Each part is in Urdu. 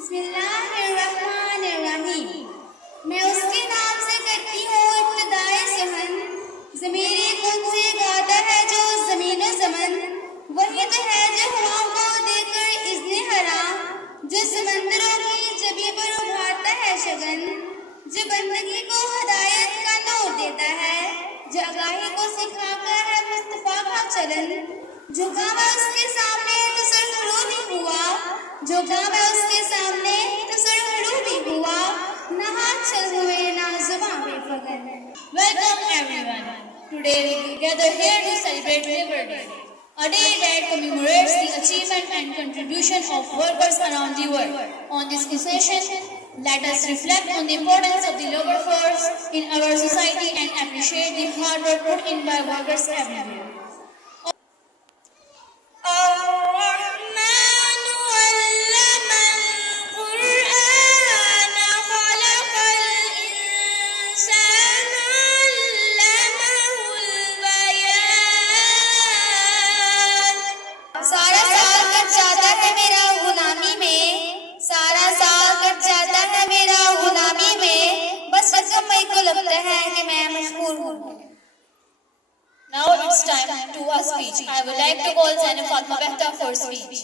بسم اللہ الرحمن الرحیم۔ میں اس کے نام سے کرتی ہوں ابتدائے سخن، ضمیرِ خود سے گاتا ہے جو زمین و زمن، وہی تو ہے جو ہواؤں کو دے کر اذن حرام، جو سمندروں کی جبیں پر ابھارتا ہے شگن، جو بندگی کو ہدایت کا نور دیتا ہے، جو آگاہی کو سکھا کر ہے مصطفیٰ کا چلن، جھکا میں اس کے سامنے تو سر خرو نہیں ہوا، جھکا میں اس کے سامنے تو سر خرو نہیں ہوا، نہ ہاتھ چل ہوئے نہ زباں بے فغن۔ Welcome everyone. Today we gather here to celebrate Labor Day, a day that commemorates the achievement and contribution of workers around the world. On this occasion, let us reflect on the importance of the labor force in our society and appreciate the hard work put in by workers everywhere. سارا سال کٹ جاتا ہے میرا غلامی میں، سارا سال کٹ جاتا ہے میرا غلامی میں، بس مئی کو لگتا ہے کہ میں مشہور ہوں۔ Now it's time to our speech. I would like to call Zainab Fatma Behta for speech.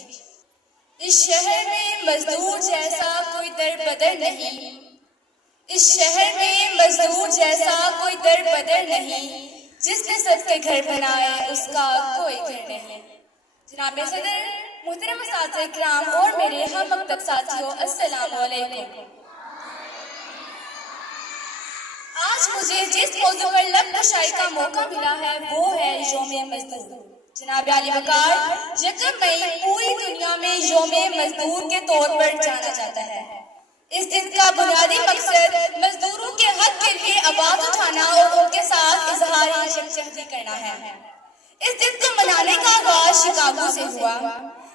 اس شہر میں مزدور جیسا کوئی در بدر نہیں، اس شہر میں مزدور جیسا کوئی در بدر نہیں، جس نے سب کے گھر بنائے اس کا کوئی گھر نہیں۔ جناب صدر، محترم اساتذہ کرام اور میرے ہم مکتب ساتھیوں، السلام علیکم۔ آج مجھے جس موضوع پر لب کشائی کا موقع ملا ہے وہ ہے یوم مزدور۔ جناب علی وقار، یکم مئی پوری دنیا میں یوم مزدور کے طور پر جانا جاتا ہے۔ اس دن کا بنیادی مقصد مزدوروں کے حق کے لیے آواز اٹھانا اور ان کے ساتھ اظہار یکجہتی کرنا ہے۔ اس دن کو منانے کا آغاز شکاگو سے ہوا۔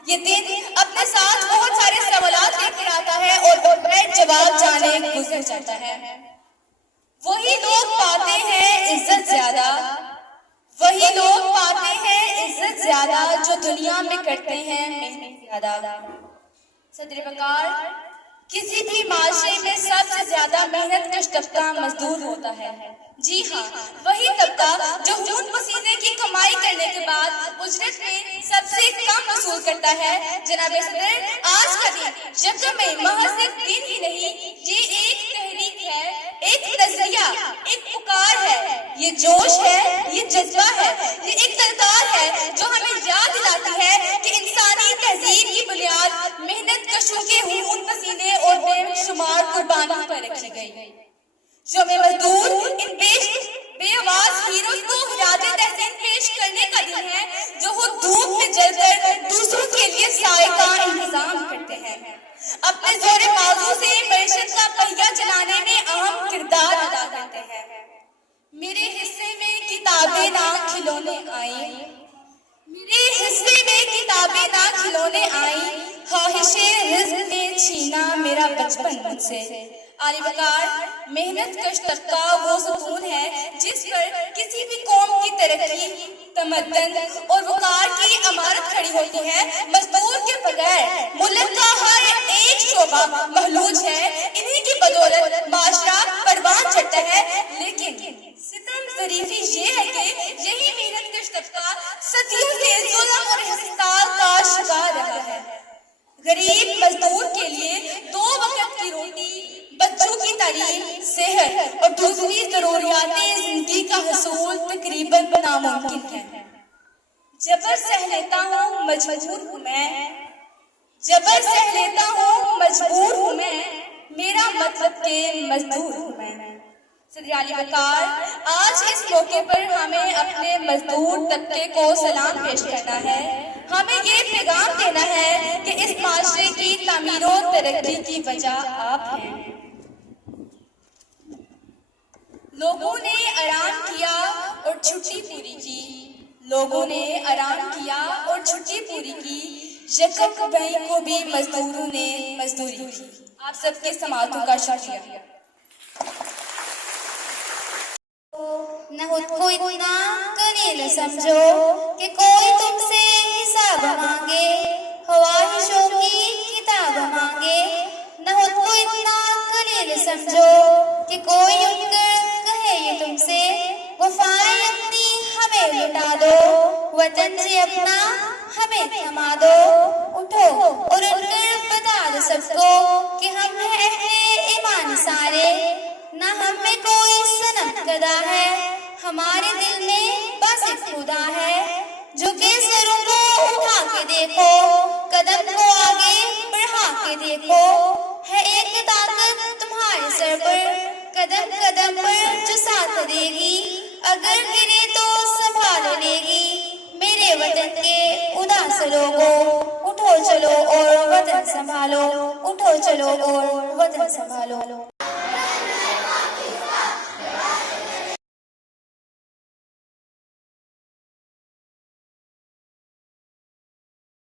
یہ دن اپنے ساتھ بہت سارے سوالات لے کر آتا ہے اور ان پر جواب جانے گزر جاتا ہے۔ وہی لوگ پاتے ہیں عزت زیادہ، وہی لوگ پاتے ہیں عزت زیادہ جو دنیا میں کرتے ہیں محنت زیادہ۔ صدر وقار، کسی بھی معاشرے میں سب سے زیادہ محنت کش طبقہ مزدور ہوتا ہے۔ جی ہاں، وہی طبقہ جو خون پسینے کی کمائی کرنے کے بعد اجرت میں سب سے کم وصول کرتا ہے۔ جناب صدر، آج کا دن یکم مئی محض ایک دن ہی نہیں، یہ ایک تحریک ہے، ایک نظریہ، ایک پکار ہے، یہ جوش ہے، یہ جذبہ ہے، یہ ایک للکار ہے جو ہمیں یاد دلاتی ہے کہ انسانی تہذیب کی بنیاد محنت کشوں کے خون پسینے اور بے شمار قربانی پر رکھی گئی۔ یوم مزدور ان بے آواز ہیروز کو خراج تحسین پیش کرنے کا دن ہے جو خود دھوپ میں جل کر دوسروں کے لیے سائے کا انتظام کرتے ہیں، اپنے زور بازو سے معیشت کا پہیہ چلانے میں اہم کردار ادا کرتے ہیں۔ میرے حصے میں کتابیں نہ کھلونے آئیں، میرے حصے میں کتابیں نہ کھلونے آئیں، خواہش رزق نے چھینا میرا بچپن مجھ سے۔ علی وقار، محنت کش طبقہ وہ ستون ہے جس پر کسی بھی قوم کی ترقی، تمدن اور وقار کی عمارت کھڑی ہوتی ہے۔ مزدور کے بغیر ملک کا ہر ایک شعبہ محلوج ہے، انہی کی بدولت معاشرہ پروان چڑھتا ہے، لیکن ستم ظریفی یہ ہے کہ یہی محنت کش طبقہ صدیوں سے ظلم اور استحصال کا شکار رہا ہے۔ غریب مزدور کے لیے 2 وقت کی روٹی، بچوں کی تعلیم، صحت اور دوسری ضروریات زندگی کا حصول تقریباً ناممکن ہے۔ جبر سہ لیتا ہوں مجبور ہوں میں، جبر سہ لیتا ہوں مجبور ہوں میں، میرا مطلب کہ مزدور ہوں میں۔ صدر علی وقار، آج اس موقع پر ہمیں اپنے مزدور طبقے کو سلام پیش کرنا ہے، ہمیں یہ پیغام دینا ہے کہ اس معاشرے کی تعمیر و ترقی کی وجہ آپ ہیں۔ لوگوں نے آرام کیا اور چھٹی پوری کی، لوگوں نے آرام کیا اور چھٹی پوری کی، یکم مئی کو بھی مزدوروں نے مزدوری کی۔ آپ سب کے سماعتوں کا شکریہ۔ نہ خود کو اتنا قلیل سمجھو کہ کوئی تم سے حساب مانگے، خواہشوں کی کتاب مانگے، کہ کوئی اٹھ کر کہے یہ تم سے وفائیں اپنی ہمیں لٹا دو، وطن سے اپنا ہمیں تھما دو، اٹھو اور اٹھ کر بتا دو سب کو کہ ہم ہیں اہل ایمان سارے، نہ ہم میں کوئی صنم کدا ہے، ہمارے دل میں بس ایک خدا ہے، جھکے سروں کو اٹھا کے دیکھو، قدم کو آگے بڑھا کے دیکھو، ہے ایک طاقت تمہارے سر پر، قدم قدم پر جو ساتھ دے گی، اگر گرے تو سنبھالو لے گی، میرے وطن کے اداس لوگوں، اٹھو چلو اور وطن سنبھالو، اٹھو چلو اور وطن سنبھالو۔